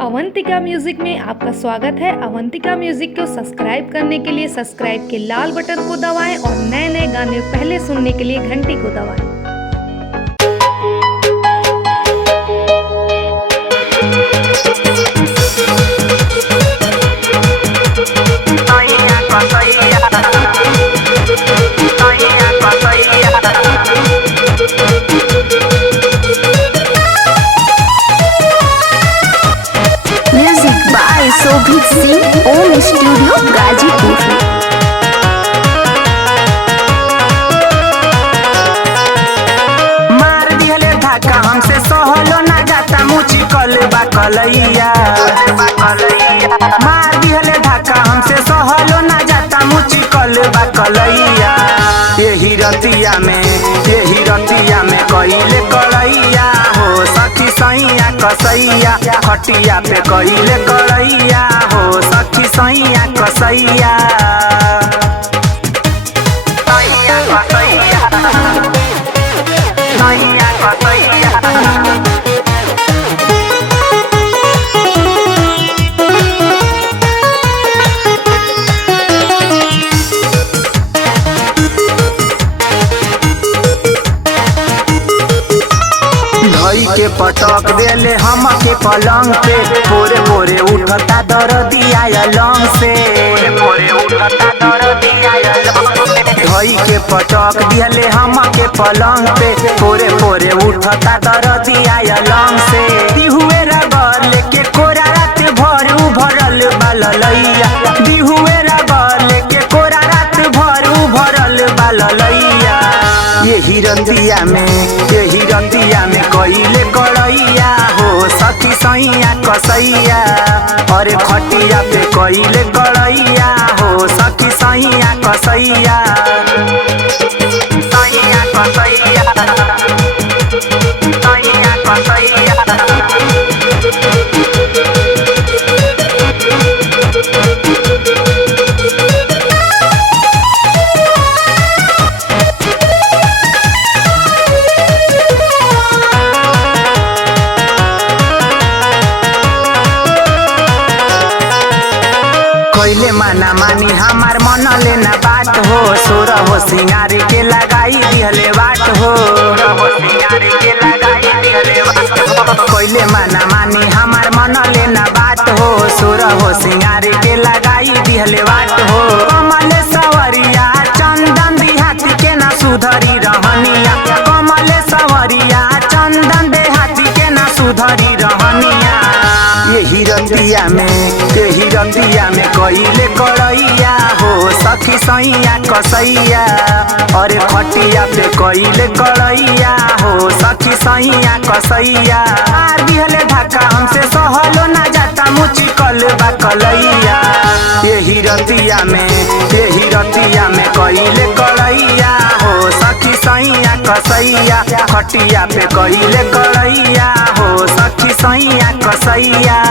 Avantika music में आपका स्वागत है। अवंतिका म्यूजिक को सब्सक्राइब करने के लिए सब्सक्राइब के लाल बटन को दबाएं और नए नए गाने पहले सुनने के लिए घंटी को दबाएं। Music by Shobhit Singh, Om studio Ghazipur. मार दिहले धक्का हमसे सहलो ना जाता, मुची कल बाकलैया। मार दिहले धक्का हमसे सहलो ना जाता, मुची कल बाकलैया। यही रतिया में कइले कलैया हो सखी सैया कसैया। खटिया पे कइले कलैया हो सखी सैया कसैया। सैया कसैया, सैया कसैया। धई के पटक देले हम के पलंग पे, पोरे पोरे उठता दर्दिया लंग से। धई के पटक दिहले हम के पलंग पे, पोरे पोरे उठता दर्दिया लंग से। दिहुए रगड़ लेके कोरा रात भर उभरल बाललैया। दिहुए रगड़ लेके कोरा रात भर उभरल बाललैया। यही रतिया में कइले कलैया हो सखी सैया कसैया। अरे खटिया पे कइले कलैया हो सखी सैया कसैया। सैया कसैया, सैया कसैया। कइले माना मानी हमार मन लेना बात हो। सोर हो सिंगारी के लगाई दिहले बाट हो। कइले माना मानी हमार मन लेना बात हो। सोर हो सिंगारी के लगाई दिहले बाट हो। कमल सवरिया चंदन देहाती के ना सुधरी रहनिया। कमल सवरिया चंदन देहाती के ना सुधरी रहनिया। यही रतिया में कइले कलैया हो सखी सैया कसैया। अरे खटिया पे कइले कलैया हो सखी सैया कसैया। मार दिहले धक्का हमसे सहलो ना जाता, मुची कल बाकलैया। यही रतिया में कइले कलैया हो सखी सैया कसैया। खटिया पे कइले कलैया हो सखी सैया कसैया।